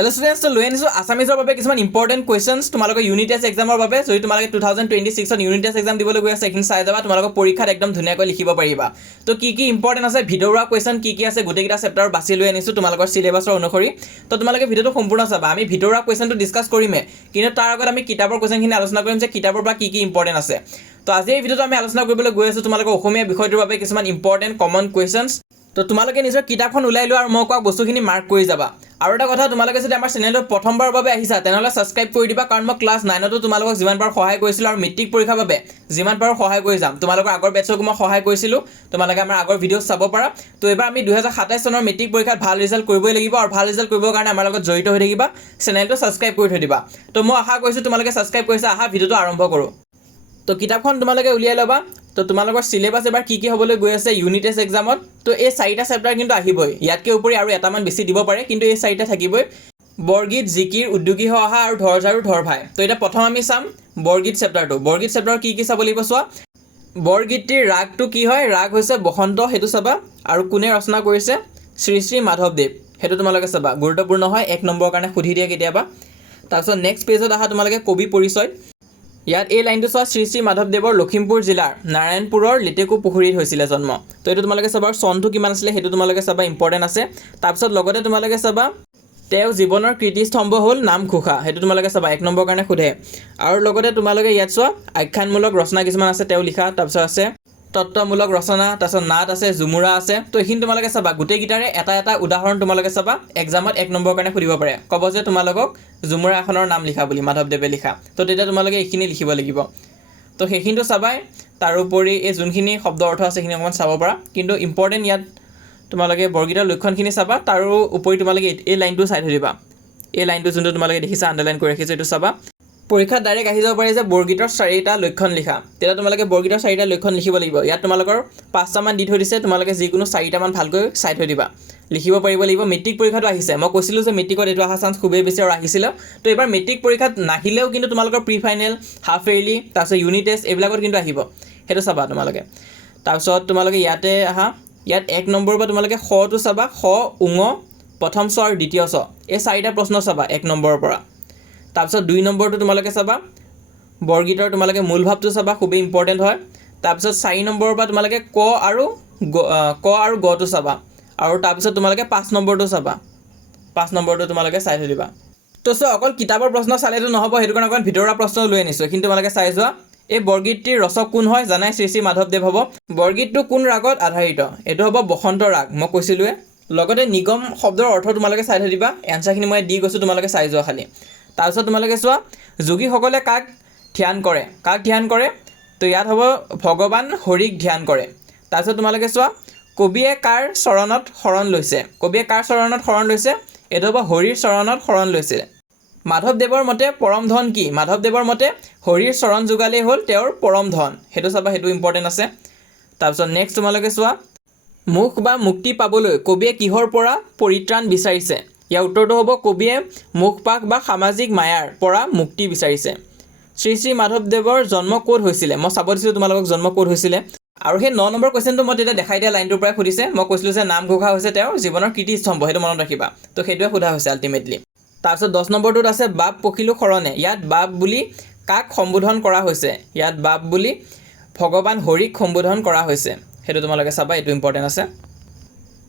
Hello students, so লৈ আনিছো আসামিজৰ বাবে কিছুমান ইম্পৰ্টেন্ট কোৱেশ্চনছ তোমালোকৰ ইউনিট টেষ্ট এক্সামৰ বাবে যদি তোমালোকে 2026 ৰ ইউনিট টেষ্ট এক্সাম দিবলৈ গৈ আছে এখিনি চাই যাবা তোমালোকৰ পৰীক্ষাত একদম ধুনীয়াকৈ লিখিব পাৰিবা তো কি ইম্পৰ্টেন্ট আছে ভিডিওৰা কোৱেশ্চন কি আছে গোটেইটা চেপ্টাৰ বাছি লৈ আনিছো তোমালোকৰ সিলেবাছৰ অনুসৰি তো তোমালোকে ভিডিওটো সম্পূৰ্ণ চাবা আমি ভিডিওৰা কোৱেশ্চনটো ডিসকাস কৰিমে কিন্তু তাৰ আগত আমি কিতাপৰ কোৱেশ্চনখিনি আলোচনা কৰিম যে কিতাপৰ পৰা কি ইম্পৰ্টেন্ট আছে তো আজি এই ভিডিওটো আমি আলোচনা কৰিবলৈ গৈ আছো তোমালোকৰ অসমীয়া বিষয়টোৰ বাবে কিছুমান ইম্পৰ্টেন্ট কমন কোৱেশ্চনছ তো তোমালোকে নিজৰ কিতাপখন উলাই লোৱা আৰু মই কোৱা বস্তুখিনি মাৰ্ক কৰি যাবা আৰু এটা কথা তোমালোকে যদি আমাৰ চেনেলটো প্ৰথমবাৰৰ বাবে আহিছা তেনেহলে সাবস্ক্ৰাইব কৰি দিবা কাৰণ মই ক্লাছ 9 তো তোমালোকক যিমান পাৰ সহায় কৰিছিল আৰু মেট্ৰিক পৰীক্ষাৰ বাবে যিমান পাৰ সহায় কৰি যাম তোমালোকৰ আগৰ বেটছক মই সহায় কৰিছিল তোমালোকে আমাৰ আগৰ ভিডিঅ চাব পাৰা তো এবাৰ আমি 2027 চনৰ মেট্ৰিক পৰীক্ষাত ভাল ৰিজাল্ট কৰিবই লাগিব আৰু ভাল ৰিজাল্ট কৰিবৰ কাৰণে আমাৰ লগত জড়িত হৈ থাকিবা চেনেলটো সাবস্ক্ৰাইব কৰি থৈ দিবা তো মই আশা কৰিছো তোমালোকে সাবস্ক্ৰাইব কৰিছা আহা ভিডিওটো আৰম্ভ কৰো তো কিতাপখন তোমালোকে উলিয়াই লবা তো তোমালোকৰ সিলেবাস এবাৰ কি হ'বলৈ গৈ আছে ইউনিট টেষ্ট এক্সামত তো এই চাৰিটা চেপ্টাৰ কিন্তু আহিবই ইয়াতকৈ উপৰি আৰু এটামান বেছি দিব পাৰে কিন্তু এই চাৰিটা থাকিবই বৰগীত জিকিৰ উদ্যোগী হহা আৰু ধৰঝাৰু ধৰভাই তো এটা প্ৰথম আমি চাম বৰগীত চেপ্টাৰটো বৰগীত চেপ্টাৰ কি চাব লাগিব চোৱা বৰগীতটিৰ ৰাগটো কি হয় ৰাগ হৈছে বসন্ত হেতু চাবা আৰু কোনে ৰচনা কৰিছে শ্ৰী শ্ৰী মাধৱদেৱ হেতু তোমালোকে চাবা গুৰুত্বপূৰ্ণ হয় 1 নম্বৰৰ কাৰণে খুধি দিয়া কেতিয়াবা তাৰপিছত নেক্সট পেজত আহা তোমালোকে কবি পৰিচয় ইয়াত এই লাইনটো চোৱা শ্ৰী শ্ৰী মাধৱদেৱৰ লখিমপুৰ জিলাৰ নাৰায়ণপুৰৰ লিটেকু পুখুৰীত হৈছিল জন্ম তো এটো তোমালোকে চাবা চনটো কিমান আছিল হেতু তোমালোকে চাবা ইম্পৰ্টেন্ট আছে তাৰপিছত লগতে তোমালোকে চাবা তেওঁ জীৱনৰ কৃতিস্তম্ভ হ'ল নামঘোষা হেতু তোমালোকে চাবা 1 নম্বৰ কাৰণে খুধে আৰু লগতে তোমালোকে ইয়াত চোৱা আখ্যানমূলক ৰচনা কিছুমান আছে তেওঁ লিখা তাৰপিছত আছে তত্ত্বমূলক ৰচনা তাৰপিছত নাট আছে জুমুৰা আছে তো এইখিনি তোমালোকে চাবা গোটেই গিটাৰে এটা উদাহৰণ তোমালোকে চাবা এক্সামত 1 নম্বৰ কাৰণে খুদিব পাৰে কব যে তোমালোকক জুমুৰা এখনৰ নাম লিখা বুলি মাধৱদেৱে লিখা তো তেতিয়া তোমালোকে এইখিনি লিখিব লাগিব তো সেইখিনিটো চাবাই তাৰ উপৰি এই যোনখিনি শব্দ অৰ্থ আছে সেইখিনি অকমান চাব পাৰা কিন্তু ইম্পৰ্টেন্ট ইয়াত তোমালোকে বৰগীতৰ লক্ষণখিনি চাবা তাৰ উপৰি তোমালোকে এই লাইনটো চাই থৈ দিবা এই লাইনটো যোনটো তোমালোকে দেখিছা আন্ডাৰলাইন কৰি ৰাখিছো এটো চাবা পৰীক্ষা ডাইৰেক্ট আহি যাব পাৰে যে বৰগীতৰ 4টা লক্ষণ লিখা তেতিয়া তোমালোকে বৰগীতৰ 4টা লক্ষণ লিখিব লাগিব ইয়াত তোমালোকৰ 5টা মান দি থৈ দিছে তোমালোকে যিকোনো 4টা মান ভালকৈ চাই থৈ দিবা লিখিব পাৰিব লাগিব মেট্ৰিক পৰীক্ষাটো আহিছে মই কৈছিলো যে মেট্ৰিকত এটো আহা চান্স খুবেই বেছি আৰু আহিছিল তো এবাৰ মেট্ৰিক পৰীক্ষাত নাহিলেও কিন্তু তোমালোকৰ প্ৰি ফাইনেল হাফ ইয়াৰলি তাৰপিছত ইউনিট টেষ্ট এইবিলাকত কিন্তু আহিব হেতু চাবা তোমালোকে তাৰপিছত তোমালোকে ইয়াতে আহা ইয়াত 1 নম্বৰ বা তোমালোকে খ টো চাবা খ উঙ প্ৰথম ছ আৰু দ্বিতীয় ছ এই 4টা প্ৰশ্ন চাবা 1 নম্বৰৰ পৰা তাৰপিছত 2 নম্বৰটো তোমালোকে চাবা বৰগীতৰ তোমালোকে মূল ভাৱটো চাবা খুবেই ইম্পৰ্টেন্ট হয় তাৰপিছত 4 নম্বৰৰ পৰা তোমালোকে ক আৰু গ টো চাবা আৰু তাৰপিছত তোমালোকে 5 নম্বৰটো চাবা 5 নম্বৰটো তোমালোকে চাই থৈ দিবা তো অকল কিতাপৰ প্ৰশ্ন চালেতো নহব হেতু কাৰণ অকন ভিতৰৰ প্ৰশ্ন লৈ আনিছো কিন্তু তোমালোকে চাই যোৱা এই বৰগীতটিৰ ৰচক কোন হয় জানাই শ্ৰী শ্ৰী মাধৱদেৱ হ'ব বৰগীতটো কোন ৰাগত আধাৰিত এটো হ'ব বসন্ত ৰাগ মই কৈছিলুৱে লগতে নিগম শব্দৰ অৰ্থ তোমালোকে চাই থৈ দিবা এনসাৰখিনি মই দি গৈছো তোমালোকে চাই যোৱা খালি তাৰপিছত তোমালোকে চোৱা যোগীসকলে কাক ধ্যান কৰে তো ইয়াত হ'ব ভগৱান হৰিক ধ্যান কৰে তাৰপিছত তোমালোকে চোৱা কবিয়ে কাৰ চৰণত শৰণ লৈছে এটো হ'ব হৰিৰ চৰণত শৰণ লৈছে মাধৱদেৱৰ মতে পৰম ধন কি মাধৱদেৱৰ মতে হৰিৰ চৰণ যোগালেই হ'ল তেওঁৰ পৰম ধন হেতু চাবা হেতু ইম্পৰ্টেন্ট আছে তাৰপিছত নেক্সট তোমালোকে চোৱা মুখ বা মুক্তি পাবলৈ কবিয়ে কিহৰ পৰা পৰিত্ৰাণ বিচাৰিছে ইয়াৰ উত্তৰটো হ'ব কবিয়ে মুখপাক বা সামাজিক মায়াৰ পৰা মুক্তি বিচাৰিছে শ্ৰী শ্ৰী মাধৱদেৱৰ জন্ম ক'ত হৈছিলে মই চাব দিছিলো তোমালোকক জন্ম ক'ত হৈছিলে আৰু সেই 9 নম্বৰ কোৱেশ্চনটো মই তেতিয়া দেখাই দিয়া লাইনটোৰ পৰা খুদিছে মই কৈছিলো যে নামঘোষা হৈছে তেওঁৰ জীৱনৰ কৃতিস্তম্ভ হেতু মনত ৰাখিবা তো সেইটোৱে খুদা হৈছে আলটিমেটলি তাৰপিছত 10 নম্বৰটোত আছে বাপ পখিলু খৰণে ইয়াত বাপ বুলি কাক সম্বোধন কৰা হৈছে ইয়াত বাপ বুলি ভগৱান হৰিক সম্বোধন কৰা হৈছে হেতু তোমালোকে চাবা এটো ইম্পৰ্টেন্ট আছে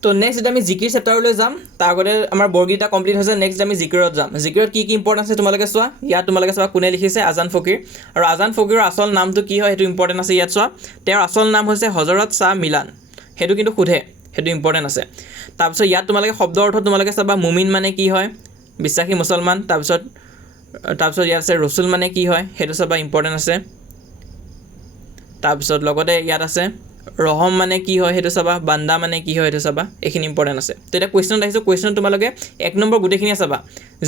তো নেক্সট আমি জিকিৰ চেপ্টাৰলৈ যাম তাৰ আগতে আমাৰ বৰগীতটা কমপ্লিট হৈছে নেক্সট আমি জিকিৰত যাম জিকিৰত কি ইম্পৰ্টেন্ট আছে তোমালোকে চোৱা ইয়াত তোমালোকে চাবা কোনে লিখিছে আজান ফকিৰ আৰু আজান ফকিৰৰ আসল নামটো কি হয় হেতু ইম্পৰ্টেন্ট আছে ইয়াত চোৱা তেওঁৰ আসল নাম হৈছে হযৰত শাহ মিলান হেতু কিন্তু খুধে হেতু ইম্পৰ্টেন্ট আছে তাৰপিছত ইয়াত তোমালোকে শব্দ অৰ্থ তোমালোকে চাবা মুমিন মানে কি হয় বিশ্বাসী মুছলমান তাৰপিছত ইয়াত আছে ৰসুল মানে কি হয় হেতু চাবা ইম্পৰ্টেন্ট আছে তাৰপিছত লগতে ইয়াত আছে ৰহম মানে কি হয় হেতু চাবা বান্দা মানে কি হয় হেতু চাবা এইখিনি ইম্পৰ্টেন্ট আছে তো এটা কোৱেশ্চন আহিছে কোৱেশ্চন তোমালোকে 1 নম্বৰ গোটেইখিনি চাবা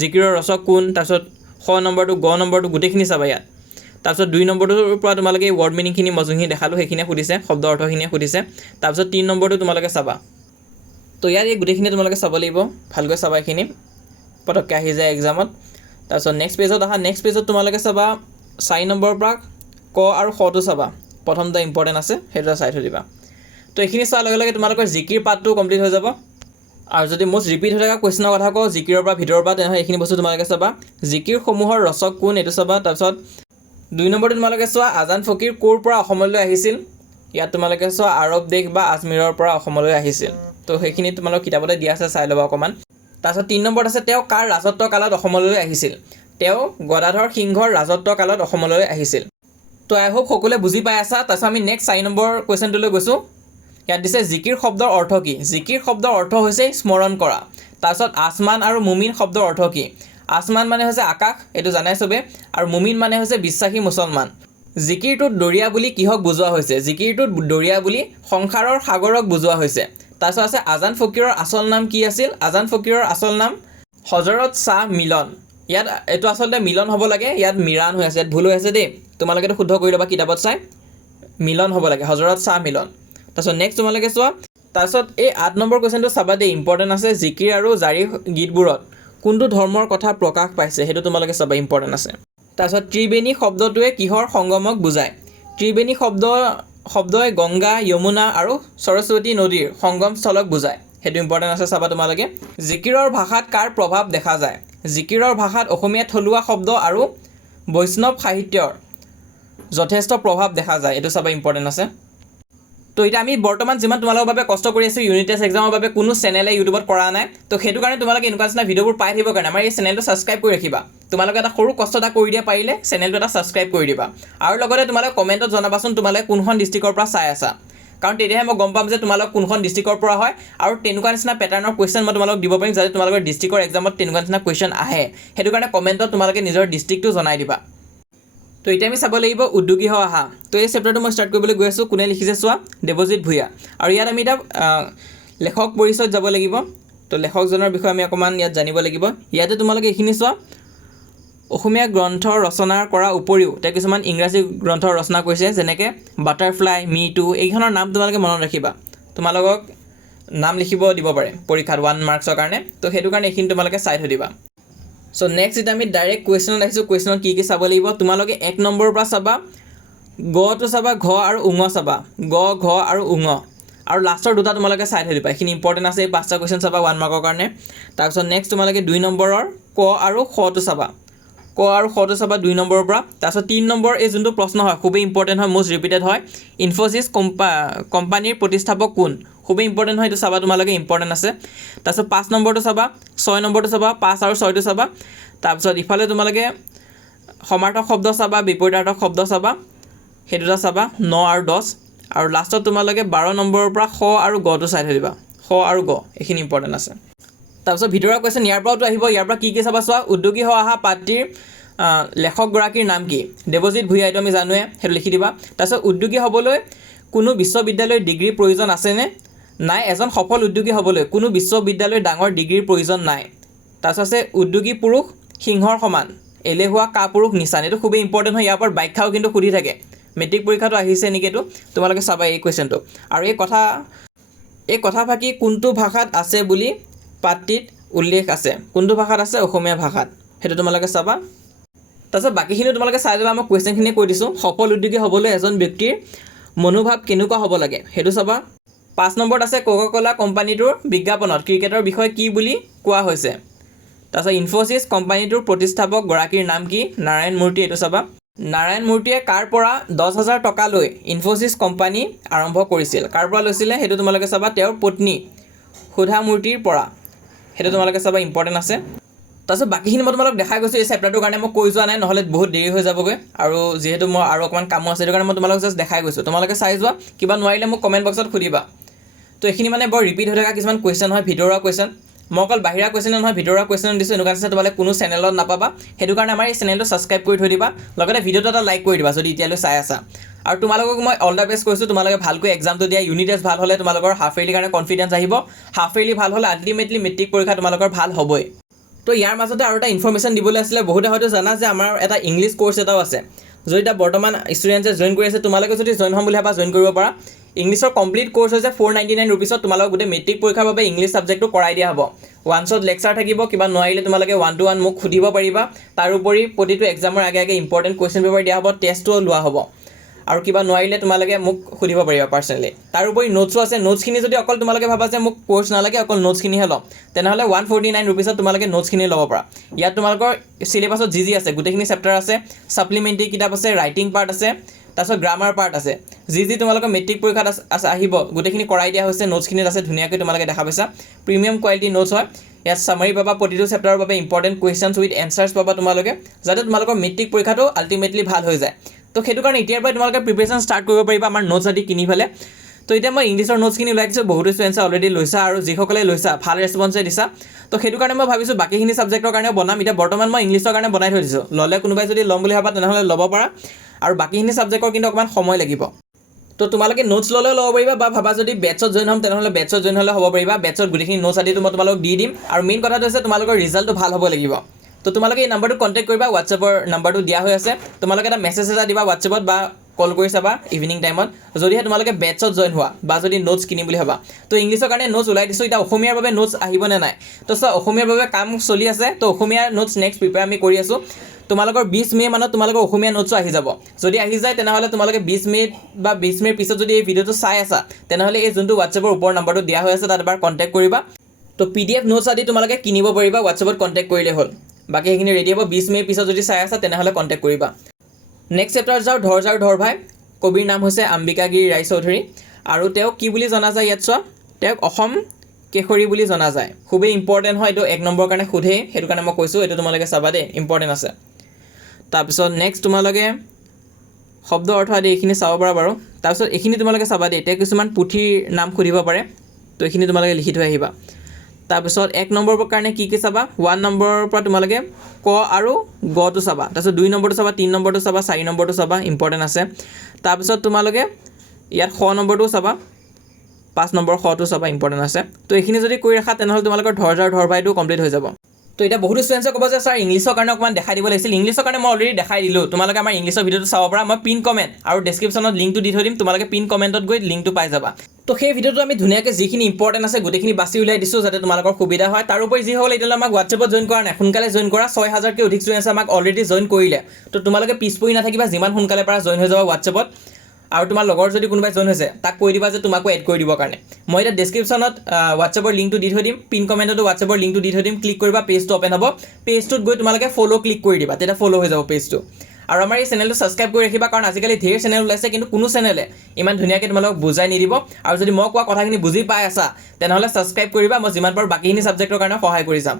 জিকিৰৰ ৰচক কোন তাৰপিছত খ নম্বৰটো গ নম্বৰটো গোটেইখিনি চাবা ইয়াত তাৰপিছত 2 নম্বৰটোৰ পৰা তোমালোকে ওয়াৰ্ড মিনিংখিনি মজুখিনি দেখালো সেইখিনি খুদিছে শব্দ অৰ্থখিনি খুদিছে তাৰপিছত 3 নম্বৰটো তোমালোকে চাবা তো ইয়াত এই গোটেইখিনি তোমালোকে চাব লাগিব ভালকৈ চাবা এইখিনি পটককৈ আহি যায় এক্সামত তাৰপিছত নেক্সট পেজত আহা নেক্সট পেজত তোমালোকে চাবা 4 নম্বৰৰ পৰা ক আৰু খ টো চাবা প্ৰথমটা ইম্পৰ্টেন্ট আছে হেতু চাই থৈ দিবা তো এইখিনি চোৱাৰ লগে লগে তোমালোকৰ জিকিৰ পাৰ্টটো কমপ্লিট হৈ যাব আৰু যদি মোষ্ট ৰিপিট হৈ থকা কুৱেশ্যনৰ কথা কওঁ জিকিৰৰ পৰা ভিতৰৰ পৰা, তেনেহ'লে এইখিনি বস্তু তোমালোকে চাবা। জিকিৰসমূহৰ ৰচক কোন এইটো চাবা। তাৰপিছত 2 নম্বৰটো তোমালোকে চোৱা আজান ফকীৰ ক'ৰ পৰা অসমলৈ আহিছিল। ইয়াত তোমালোকে চোৱা আৰৱ দেশ বা আজমিৰৰ পৰা অসমলৈ আহিছিল। তো সেইখিনি তোমালোকৰ কিতাপতে দিয়া আছে, চাই ল'বা অকণমান। তাৰপিছত 3 নম্বৰত আছে তেওঁ কাৰ ৰাজত্ব কালত অসমলৈ আহিছিল। তেওঁ গদাধৰ সিংহৰ ৰাজত্ব কালত অসমলৈ আহিছিল। তো আই হোপ সকলোৱে বুজি পাই আছা। তাৰপিছত আমি নেক্সট 4 নম্বৰ কুৱেশ্যনটোলৈ গৈছোঁ। ইয়াত দিছে জিকিৰ শব্দৰ অৰ্থ কি। জিকিৰ শব্দৰ অৰ্থ হৈছে স্মৰণ কৰা। তাৰপিছত আসমান আৰু মুমিন শব্দৰ অৰ্থ কি। আসমান মানে হৈছে আকাশ, এইটো জানাই চবে, আৰু মুমিন মানে হৈছে বিশ্বাসী মুছলমান। জিকিৰটোত দৰিয়া বুলি কিহক বুজোৱা হৈছে। জিকিৰটোত দৰিয়া বুলি সংসাৰৰ সাগৰক বুজোৱা হৈছে। তাৰপিছত আছে আজান ফকীৰৰ আচল নাম কি আছিল। আজান ফকীৰৰ আচল নাম হজৰত শ্বাহ মিলন। ইয়াত এইটো আচলতে মিলন হ'ব লাগে, ইয়াত মিৰাণ হৈ আছে, ইয়াত ভুল হৈ আছে দেই। তোমালোকেতো শুদ্ধ কৰি ল'বা কিতাপত চাই, মিলন হ'ব লাগে, হজৰত শ্বাহ মিলন। তাৰপিছত নেক্সট তোমালোকে চোৱা। তাৰপিছত এই 8 নম্বৰ কুৱেশ্যনটো চাবা দেই, ইম্পৰ্টেণ্ট আছে। জিকিৰ আৰু জাৰি গীতবোৰত কোনটো ধৰ্মৰ কথা প্ৰকাশ পাইছে সেইটো তোমালোকে চাবা, ইম্পৰ্টেণ্ট আছে। তাৰপিছত ত্ৰিবেণী শব্দটোৱে কিহৰ সংগমক বুজায়। ত্ৰিবেণী শব্দই গংগা, যমুনা আৰু সৰস্বতী নদীৰ সংগমস্থলক বুজায়, সেইটো ইম্পৰ্টেণ্ট আছে, চাবা তোমালোকে। জিকিৰৰ ভাষাত কাৰ প্ৰভাৱ দেখা যায়। জিকিৰৰ ভাষাত অসমীয়া থলুৱা শব্দ আৰু বৈষ্ণৱ সাহিত্যৰ যথেষ্ট প্ৰভাৱ দেখা যায়, এইটো চাবা, ইম্পৰ্টেণ্ট আছে। তো এতিয়া আমি বৰ্তমান যিমান তোমালোকৰ বাবে কষ্ট কৰি আছোঁ ইউনিট টেষ্ট এক্সামৰ বাবে, কোনো চেনেলে ইউটিউবত কৰা নাই। তো সেইটো কাৰণে তোমালোকে এনেকুৱা নিচিনা ভিডিঅ'বোৰ পাই থাকিবৰ কাৰণে আমাৰ এই চেনেলটো ছাবস্ক্ৰাইব কৰি ৰাখিবা। তোমালোকে এটা সৰু কষ্ট এটা কৰি দিয়া, পাৰিলে চেনেলটো এটা ছাবস্ক্ৰাইব কৰি দিবা। আৰু লগতে তোমালোকে কমেণ্টত জনাবাচোন তোমালোকে কোনখন ডিষ্ট্ৰিক্টৰ পৰা চাই আছা, কাৰণ তেতিয়াহে মই গম পাম যে তোমালোক কোনখন ডিষ্ট্ৰিক্টৰ পৰা হয়। আৰু তেনেকুৱা নিচিনা পেটাৰ্ণৰ কুৱেশ্যন মই তোমালোকক দিব পাৰিম, যাতে তোমালোকৰ ডিষ্ট্ৰিক্টৰ এক্সামত তেনেকুৱা নিচিনা কুৱেশ্যন আহে। সেইটো কাৰণে কমেণ্টত তোমালোকে নিজৰ ডিষ্ট্ৰিক্টটো জনাই দিবা। তো এতিয়া আমি চাব লাগিব উদ্যোগী হৈ আহা। তো এই চেপ্টাৰটো মই ষ্টাৰ্ট কৰিবলৈ গৈ আছোঁ। কোনে লিখিছে চোৱা, দেৱজিৎ ভূঞা। আৰু ইয়াত আমি এতিয়া লেখক পৰিচয়ত যাব লাগিব। তো লেখকজনৰ বিষয়ে আমি অকণমান ইয়াত জানিব লাগিব। ইয়াতে তোমালোকে এইখিনি চোৱা, অসমীয়া গ্ৰন্থ ৰচনা কৰাৰ উপৰিও তেওঁ কিছুমান ইংৰাজী গ্ৰন্থ ৰচনা কৰিছে, যেনেকৈ বাটাৰফ্লাই, মি টু, এইখনৰ নাম তোমালোকে মনত ৰাখিবা। তোমালোকক নাম লিখিব দিব পাৰে পৰীক্ষাত 1 মাৰ্কছৰ কাৰণে। তো সেইটো কাৰণে এইখিনি তোমালোকে চাই থৈ দিবা। চ' নেক্সট এতিয়া আমি ডাইৰেক্ট কুৱেশ্যনত আহিছোঁ। কুৱেশ্যনত কি কি চাব লাগিব তোমালোকে 1 নম্বৰৰ পৰা চাবা। গটো চাবা, ঘ আৰু উঙ চাবা, গ, ঘ আৰু উঙ, আৰু লাষ্টৰ দুটা তোমালোকে চাই থৈ দিবা। এইখিনি ইম্পৰ্টেণ্ট আছে, এই 5টা কুৱেশ্যন চাবা 1 মাৰ্কৰ কাৰণে। তাৰপিছত নেক্সট তোমালোকে 2 নম্বৰৰ ক আৰু খটো চাবা, ক আৰু খটো চাবা 2 নম্বৰৰ পৰা। তাৰপিছত 3 নম্বৰ এই যোনটো প্ৰশ্ন হয় খুবেই ইম্পৰ্টেণ্ট হয়, মোষ্ট ৰিপিটেড হয়, ইনফ'চিছ কোম্পানীৰ প্ৰতিষ্ঠাপক কোন, খুবেই ইম্পৰ্টেণ্ট হয়, এইটো চাবা তোমালোকে, ইম্পৰ্টেণ্ট আছে। তাৰপিছত 5 নম্বৰটো চাবা, 6 নম্বৰটো চাবা, 5 আৰু 6টো চাবা। তাৰপিছত ইফালে তোমালোকে সমাৰ্থক শব্দ চাবা, বিপৰীতাৰ্থক শব্দ চাবা, সেই দুটা চাবা, 9 আৰু 10। আৰু লাষ্টত তোমালোকে 12 নম্বৰৰ পৰা খ আৰু গটো চাই থৈ দিবা, খ আৰু গ, এইখিনি ইম্পৰ্টেণ্ট আছে। তাৰপিছত ভিতৰুৱা কুৱেশ্যন ইয়াৰ পৰাতো আহিব। ইয়াৰ পৰা কি কি চাবা চোৱা, উদ্যোগী হৈ অহা পাত্ৰীৰ লেখকগৰাকীৰ নাম কি। দেৱজিৎ ভূঞা, এইটো আমি জানোৱে, সেইটো লিখি দিবা। তাৰপিছত উদ্যোগী হ'বলৈ কোনো বিশ্ববিদ্যালয়ৰ ডিগ্ৰীৰ প্ৰয়োজন আছেনে। নাই, এজন সফল উদ্যোগী হ'বলৈ কোনো বিশ্ববিদ্যালয়ৰ ডাঙৰ ডিগ্ৰীৰ প্ৰয়োজন নাই। তাৰপিছত আছে উদ্যোগী পুৰুষ সিংহৰ সমান, এলেহুৱা কাপুৰুষ নিচান, এইটো খুবেই ইম্পৰ্টেণ্ট হয়। ইয়াৰ ওপৰত ব্যাখ্যাও কিন্তু সুধি থাকে, মেট্ৰিক পৰীক্ষাটো আহিছে নেকি এইটো, তোমালোকে চাবা এই কুৱেশ্যনটো। আৰু এই কথাফাকি কোনটো ভাষাত আছে বুলি পাত্ৰীত উল্লেখ আছে, কোনটো ভাষাত আছে, অসমীয়া ভাষাত, সেইটো তোমালোকে চাবা। তাৰপিছত বাকীখিনি তোমালোকে চাই যাবা, মই কুৱেশ্যনখিনি কৈ দিছোঁ। সফল উদ্যোগী হ'বলৈ এজন ব্যক্তিৰ মনোভাৱ কেনেকুৱা হ'ব লাগে, সেইটো চাবা। 5 নম্বৰত আছে কোকা কোলা কোম্পানীটোৰ বিজ্ঞাপনত ক্ৰিকেটৰ বিষয়ে কি বুলি কোৱা হৈছে। তাৰপিছত ইনফ'চিছ কোম্পানীটোৰ প্ৰতিষ্ঠাপক গৰাকীৰ নাম কি, নাৰায়ণ মূৰ্তি, এইটো চাবা। নাৰায়ণ মূৰ্তিয়ে কাৰ পৰা 10,000 টকা লৈ ইনফ'চিছ কোম্পানী আৰম্ভ কৰিছিল, কাৰ পৰা লৈছিলে সেইটো তোমালোকে চাবা। তেওঁৰ পত্নী সুধা মূৰ্তিৰ পৰা, সেইটো তোমালোকে চাবা, ইম্পৰ্টেণ্ট আছে। তাৰপিছত বাকীখিনি মই তোমালোক দেখাই গৈছোঁ এই চেপ্টাৰটোৰ কাৰণে, মই কৈ যোৱা নাই, নহ'লে বহুত দেৰি হৈ যাবগৈ। আৰু যিহেতু মই আৰু অকণমান কামো আছে, সেইটো কাৰণে মই তোমালোকক জাষ্ট দেখাই গৈছোঁ। তোমালোকে চাই যোৱা, কিবা নোৱাৰিলে মোক কমেণ্ট বক্সত সুধিবা। তো এইখিনি মানে বৰ ৰিপিট হৈ থকা কিছুমান কুৱেশ্যন হয়, ভিতৰুৱা কুৱেশ্যন। মই অকল বাহিৰা কুৱেশ্যন নহয়, ভিতৰুৱা কুৱেশ্যন দিছোঁ, এনেকুৱা নিচিনা তোমালোকে কোনো চেনেলত নাপাবা। সেইটো কাৰণে আমাৰ এই চেনেলটো ছাবস্ক্ৰাইব কৰি থৈ দিবা, লগতে ভিডিঅ'টো এটা লাইক কৰি দিবা যদি এতিয়ালৈ চাই আছা। আৰু তোমালোকক মই অল দ্য বেষ্ট কৈছোঁ, তোমালোকে ভালকৈ এক্সামটো দিয়া। ইউনিট টেষ্ট ভাল হ'লে তোমালোকৰ হাফ ইয়াৰলিৰ কাৰণে কনফিডেঞ্চ আহিব, হাফ ইয়াৰলি ভাল হ'লে আল্টিমেটলি মেট্ৰিক পৰীক্ষা তোমালোকৰ ভাল হ'বই। তো ইয়াৰ মাজতে আৰু এটা ইনফৰমেশ্যন দিবলৈ আছিলে, বহুতে হয়তো জানা যে আমাৰ এটা ইংলিছ কোৰ্চ এটাও আছে, যদি এতিয়া বৰ্তমান ষ্টুডেণ্টছে জইন কৰি আছে, তোমালোকে যদি জইন হ'ম বুলি ভাবা জইন কৰিব পাৰা। ইংলিছৰ কমপ্লিট কোৰ্চ হৈছে 499 ৰুপিছত, তোমালোকক গোটেই মেট্ৰিক পৰীক্ষাৰ বাবে ইংলিছ ছাবজেক্টটো কৰাই দিয়া হ'ব। ওৱানছত লেকচাৰ থাকিব, কিবা নোৱাৰিলে তোমালোকে 1-to-1 মোক সুধিব পাৰিবা। তাৰোপৰি প্ৰতিটো এক্সামৰ আগে আগে ইম্পৰ্টেণ্ট কুৱেশ্যন পেপাৰ দিয়া হ'ব, টেষ্টটোও লোৱা হ'ব। আৰু কিবা নোৱাৰিলে তোমালোকে মোক সুধিব পাৰিবা পাৰ্চনেলি তাৰোপৰি নোটছো আছে নোটছখিনি যদি অকল তোমালোকে ভাবা যে মোক কোৰ্চ নালাগে অকল নোটছখিনিহে ল'ম তেনেহ'লে 149 ৰুপিছত তোমালোকে নোটছখিনি ল'ব পাৰা ইয়াত তোমালোকৰ চিলেবাছত যি আছে গোটেইখিনি চেপ্টাৰ আছে ছাপ্লিমেণ্টাৰী কিতাপ আছে ৰাইটিং পাৰ্ট আছে তাৰপিছত গ্ৰামাৰ পাৰ্ট আছে যি তোমালোকৰ মেট্ৰিক পৰীক্ষাত আহিব গোটেইখিনি কৰাই দিয়া হৈছে নোটছখিনিত আছে ধুনীয়াকৈ তোমালোকে দেখা পাইছা প্ৰিমিয়াম কোৱালিটি নোটছ হয় ইয়াত সামাৰি পাবা প্ৰতিটো চেপ্টাৰৰ বাবে ইম্পৰ্টেণ্ট কুৱেশ্যনছ উইথ এনচাৰ্ছ পাবা তোমালোকে যাতে তোমালোকৰ মেট্ৰিক পৰীক্ষাটো আল্টিমেটলি ভাল হৈ যায় তো সেইটো কাৰণে এতিয়াৰ পৰাই তোমালোকে প্ৰিপেৰেশ্যন ষ্টাৰ্ট কৰিব পাৰিবা আমাৰ নোটছ আদি কিনি পেলাই তো এতিয়া মই ইংলিছৰ নোটছখিনি ওলাই দিছোঁ বহুতো ষ্টুডেণ্টছে অলৰেডি লৈছা আৰু যিসকলে লৈছা ভাল ৰেছপঞ্চে দিছা তো সেইটো কাৰণে মই ভাবিছোঁ বাকীখিনি ছাবজেক্টৰ কাৰণেও বনাম এতিয়া বৰ্তমান মই ইংলিছৰ কাৰণে বনাই থৈ দিছোঁ ল'লে কোনোবাই যদি ল'ম বুলি ভাবা তেনেহ'লে ল'ব পাৰা আৰু বাকীখিনি ছাবজেক্টৰ কিন্তু অকণমান সময় লাগিব তো তোমালোকে নোটছ ল'লেও ল'ব পাৰিবা বা ভাবা যদি বেটছত জইন হ'ম তেনেহ'লে বেটছত জইন হ'লে হ'ব পাৰিবা বেটছত গোটেইখিনি নোটছ আদিটো মই তোমালোকক দি দিম আৰু মেইন কথাটো হৈছে তোমালোকৰ ৰিজাল্টটো ভাল হ'ব লাগিব তো তোমালোকে এই নাম্বাৰটো কণ্টেক্ট কৰিবা হোৱাটছএপৰ নাম্বাৰটো দিয়া হৈ আছে তোমালোকে এটা মেছেজ এটা দিবা হোৱাটছএপত বা কল কৰি চাবা ইভিনিং টাইমত যদিহে তোমালোকে বেটছত জইন হোৱা বা যদি নোটছ কিনিম বুলি ভাবা তো ইংলিছৰ কাৰণে নোটছ ওলাই দিছোঁ এতিয়া অসমীয়াৰ বাবে নোটছ আহিবনে নাই তো চোৱা অসমীয়াৰ বাবে কাম চলি আছে তো অসমীয়াৰ নোটছ নেক্সট প্ৰিপেয়াৰ আমি কৰি আছোঁ তোমালোকৰ 20 মে মানত তোমালোকৰ অসমীয়া নোটছো আহি যাব যদি আহি যায় তেনেহ'লে তোমালোকে 20 মে বা 20 মেৰ পিছত যদি এই ভিডিঅ'টো চাই আছা তেনেহ'লে এই যোনটো হোৱাটছএপৰ ওপৰ নাম্বাৰটো দিয়া হৈ আছে তাত এবাৰ কণ্টেক্ট কৰিবা তো PDF নোটছ আদি তোমালোকে কিনিব পাৰিবা হোৱাটছএপত কণ্টেক্ট কৰিলে হ'ল বাকী সেইখিনি ৰেডি হ'ব 20 মেৰ পিছত যদি চাই আছা তেনেহ'লে কণ্টেক্ট কৰিবা নেক্সট চেপ্টাৰ যাওঁ ধৰ ধৰ ভাই কবিৰ নাম হৈছে অম্বিকাগিৰি ৰায়চৌধুৰী আৰু তেওঁক কি বুলি জনা যায় ইয়াত চোৱা তেওঁক অসম কেশৰী বুলি জনা যায় খুবেই ইম্পৰ্টেণ্ট হয় এইটো 1 নম্বৰ কাৰণে সোধেই সেইটো কাৰণে মই কৈছোঁ এইটো তোমালোকে চাবা দেই ইম্পৰ্টেণ্ট আছে তাৰপিছত নেক্সট তোমালোকে শব্দ অৰ্থ আদি এইখিনি চাব পাৰা বাৰু তাৰপিছত এইখিনি তোমালোকে চাবা দেই এতিয়া কিছুমান পুথিৰ নাম সুধিব পাৰে তো এইখিনি তোমালোকে লিখি থৈ আহিবা তাৰপিছত 1 নম্বৰৰ কাৰণে কি চাবা 1 নম্বৰৰ পৰা তোমালোকে ক আৰু গটো চাবা তাৰপিছত 2 নম্বৰটো চাবা 3 নম্বৰটো চাবা 4 নম্বৰটো চাবা ইম্পৰ্টেণ্ট আছে তাৰপিছত তোমালোকে ইয়াত খ নম্বৰটো চাবা 5 নম্বৰ খটো চাবা ইম্পৰ্টেণ্ট আছে তো এইখিনি যদি কৰি ৰাখা তেনেহ'লে তোমালোকৰ ধৰ ভাইটো কমপ্লিট হৈ যাব তো এটা বহুত ষ্টুডেণ্টছে ক'ব যে ছাৰ ইংলিছৰ কাৰণে অকণমান দেখাই দিব লাগিছিল ইংলিছৰ কাৰণে মই অলৰেডি দেখাই দিলোঁ তোমালোকে আমাৰ ইংলিছৰ ভিডিঅ'টো চাব পাৰা মই পিন কমেণ্ট আৰু ডেছক্ৰিপশ্যনত লিংকটো দি থৈ দিম তোমালোকে পিন কমেণ্টত গৈ লিংকটো পাই যাবা তো সেই ভিডিঅ'টো আমি ধুনীয়াকৈ যিখিনি ইম্পৰ্টেণ্ট আছে গোটেইখিনি বাছি উলিয়াই দিছোঁ যাতে তোমালোকৰ সুবিধা হয় তাৰোপৰি যিসকলে এতিয়ালৈ আমাক হোৱাটছএপত জইন কৰা নাই সোনকালে জইন কৰা 6000কৈ অধিক ষ্টুডেণ্টছে আমাক অলৰেডি জইন কৰিলে তো তোমালোকে পিছ পৰি নাথাকিবা যিমান সোনকালে পাৰা জইন হৈ যাবা হোৱাটছএপত আৰু তোমাৰ লগৰ যদি কোনোবাই জইন হৈছে তাক কৈ দিবা যে তোমাকো এড কৰি দিবৰ কাৰণে মই এটা ডেছক্ৰিপশ্যনত হোৱাটছএপৰ লিংকটো দি থৈ দিম পিন কমেণ্টতো হোৱাটছএপৰ লিংকটো দি থৈ দিম ক্লিক কৰিবা পেজটো অ'পেন হ'ব পেজটোত গৈ তোমালোকে ফ'ল' ক্লিক কৰি দিবা তেতিয়া ফ'ল' হৈ যাব পেজটো আৰু আমাৰ এই চেনেলটো ছাবস্ক্ৰাইব কৰি ৰাখিবা কাৰণ আজিকালি ধেৰ চেনেল ওলাইছে কিন্তু কোনো চেনেলে ইমান ধুনীয়াকৈ তোমালোকক বুজাই নিদিব আৰু যদি মই কোৱা কথাখিনি বুজি পাই আছা তেনেহ'লে ছাবস্ক্ৰাইব কৰিবা মই যিমান পাৰোঁ বাকীখিনি ছাবজেক্টৰ কাৰণে সহায় কৰি যাম